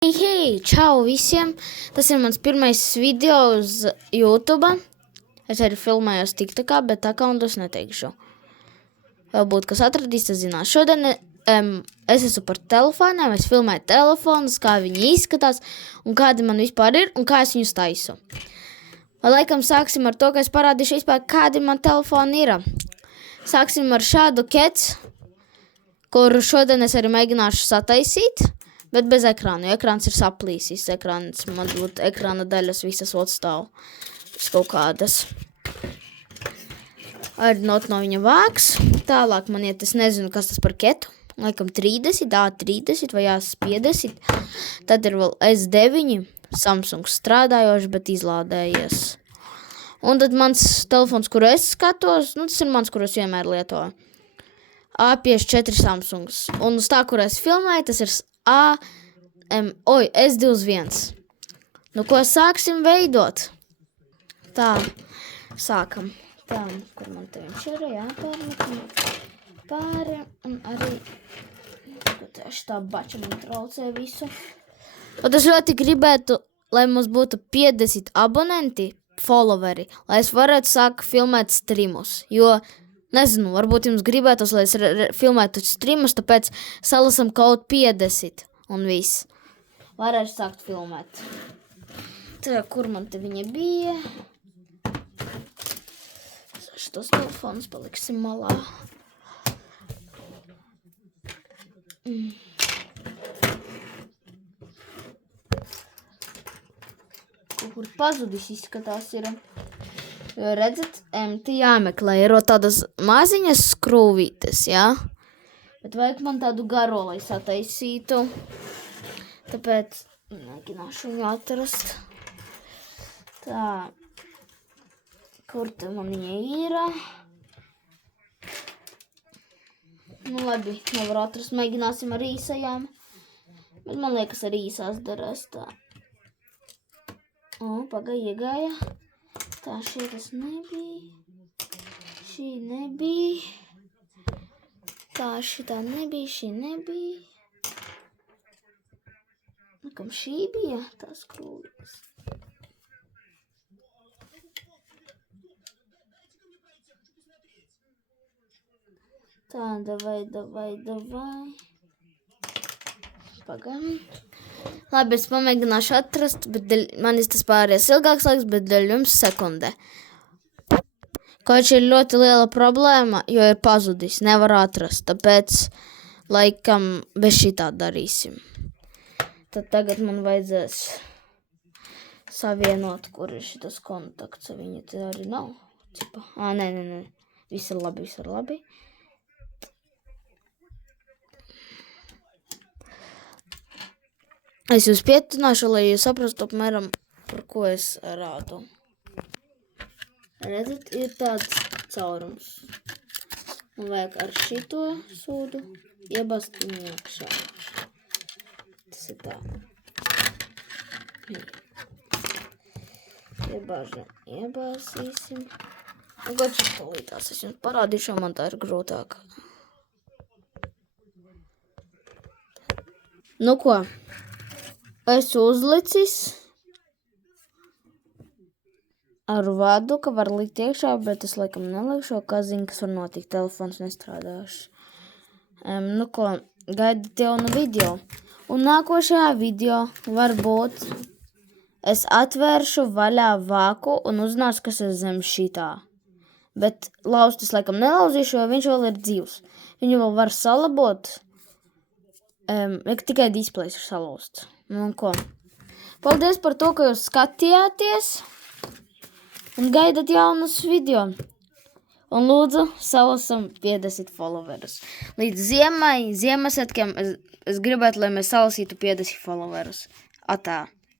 Hei, čau visiem! Tas ir mans pirmais video uz YouTube. Es arī filmējos TikTokā, bet akauntus neteikšu. Varbūt, kas atradīs, tas zinās. Šodien es esmu par telefoniem, es filmēju telefonus, kā viņi izskatās, un kādi man vispār ir, un kā es viņus taisu. Laikam sāksim ar to, ka es parādīšu vispār, kādi man telefoni ir. Sāksim ar šādu kets, kuru šodien es arī mēģināšu sataisīt. Bet bez ekrāna, jo ekrāns ir saplīsis. Ekrāns, man būtu ekrāna daļas visas otstāv. Kaut kādas. Arī not no viņa vāks. Tālāk man iet, es nezinu, kas tas par ketu. Laikam 30, A30 vai A50. Tad ir vēl S9, Samsung strādājoši, bet izlādējies. Un tad mans telefons, kuru es skatos, tas ir mans, kuru es vienmēr lietoju. A54 Samsungs. Un uz tā, kur es filmēju, tas ir S21. Nu, ko sāksim veidot? Tā, sākam. Tā, kur man te viņš ir, jāpārmetam pāri, un arī, tieši tā bača man traucē visu. Un es ļoti gribētu, lai mums būtu 50 abonenti, followeri, lai es varētu sākt filmēt streamus, jo nezinu, varbūt jums gribētos, lai es filmētu streamus, tāpēc salasam kaut 50 un viss. Varēšu sākt filmēt. Tā, kur man te viņa bija? Šitos telefonus paliksim malā. Kaut kur pazudis izskatās ir. Jo redzat, te jāmeklē, ir tādas maziņas skrūvītes, jā? Bet vajag man tādu garo, lai sataisītu. Tāpēc mēģināšu viņu atrast. Tā, kur te man viņa ir? Nu labi, nevar atrast, mēģināsim ar īsajām. Bet man liekas, ar īsās darās tā. O, iegāja. Tā, šitas nebija. Šī nebija. Tā, šitā nebija, šī nebija. Kam šī bija? Tās krūvis. Tā, davai. Pagaidām. Labi, es pamēģināšu atrast, bet manis tas pāries ilgāks laiks, bet dēļ jums sekundē. Kaut ir ļoti liela problēma, jo ir pazudis, nevar atrast, tāpēc laikam bez šitā darīsim. Tad tagad man vajadzēs savienot, kur ir šitas kontakts, viņa te arī nav. Cipa. Nē. Viss ir labi. Es jūs pietināšu, lai jūs saprastu apmēram, par ko es rādu. Redzat, ir tāds caurums. Un vajag ar šito sūdu iebast viņu iekšā. Tas ir tā. Iebāsīsim. Un gočas palītās, es jums parādīšu, man tā ir grūtāk. Nu ko? Es uzlicis ar vadu, ka var likt iekšā, bet es laikam nelikšu, kā zinu, kas var notikt. Telefons nestrādāšu. Nu ko, gaidiet jaunu video. Un nākošajā video varbūt es atvēršu vaļā vāku un uzzināšu, kas ir zem šitā. Bet lauzt es laikam nelauzīšu, jo viņš vēl ir dzīvs. Viņu vēl var salabot. Tikai displejs ir salausts. Nu ko. Paldies par to, ka jūs skatījāties. Un gaidat jaunus video. Un lūdzu, salasam 50 followerus. Līdz Ziemassvētkiem es gribētu, lai mēs salasītu 50 followerus. Atā.